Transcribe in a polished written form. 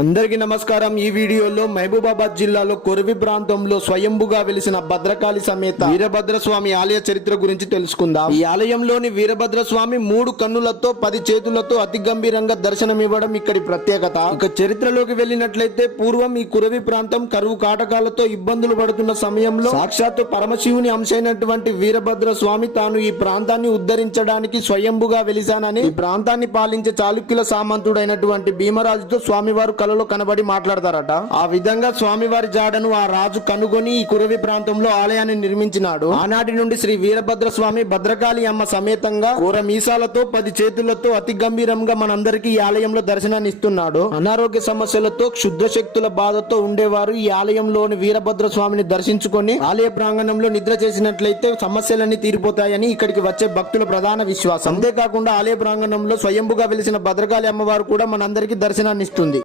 అందరికీ నమస్కారం। ఈ వీడియోలో మహబూబాబాద్ జిల్లాలో కొరవి ప్రాంతంలో స్వయంభుగా వెలిసిన భద్రకాళి సమేత వీరభద్ర స్వామి ఆలయ చరిత్ర గురించి తెలుసుకుందాం। ఈ ఆలయంలోని వీరభద్ర స్వామి 3 కన్నులతో 10 చేతులతో అతి గంభీరంగా దర్శనమివ్వడం ఇక్కడి ప్రత్యేకత। ఇక చరిత్రలోకి వెళ్ళినట్లయితే పూర్వం ఈ కొరవి ప్రాంతం కరువు కాటకాలతో ఇబ్బందులు పడుతున్న సమయంలో సాక్షాత్తు పరమశివుని అంశైనటువంటి వీరభద్ర స్వామి తాను ఈ ప్రాంతాన్ని ఉద్ధరించడానికి స్వయంభుగా వెలిశానని ఈ ప్రాంతాన్ని పాలించే చాళుక్యుల సామంతుడైనటువంటి భీమరాజుతో స్వామివారు కలలో కనబడి మాట్లాడతారట। ఆ విధంగా స్వామివారి జాడను ఆ రాజు కనుగొని ఈ కురవి ప్రాంతంలో ఆలయాన్ని నిర్మించినాడు। ఆనాటి నుండి శ్రీ వీరభద్ర స్వామి భద్రకాళి అమ్మ సమేతంగా కూర మీసాలతో 10 చేతులతో అతి గంభీరంగా మనందరికీ ఈ ఆలయంలో దర్శనాన్ని ఇస్తున్నాడు। అనారోగ్య సమస్యలతో క్షుద్ర శక్తుల బాధతో ఉండేవారు ఈ ఆలయంలోని వీరభద్ర స్వామిని దర్శించుకొని ఆలయ ప్రాంగణంలో నిద్ర చేసినట్లయితే సమస్యలన్నీ తీరిపోతాయని ఇక్కడికి వచ్చే భక్తుల ప్రధాన విశ్వాసం। అంతేకాకుండా ఆలయ ప్రాంగణంలో స్వయంభుగా వెలిసిన భద్రకాళి అమ్మవారు కూడా మనందరికీ దర్శనాన్ని ఇస్తుంది।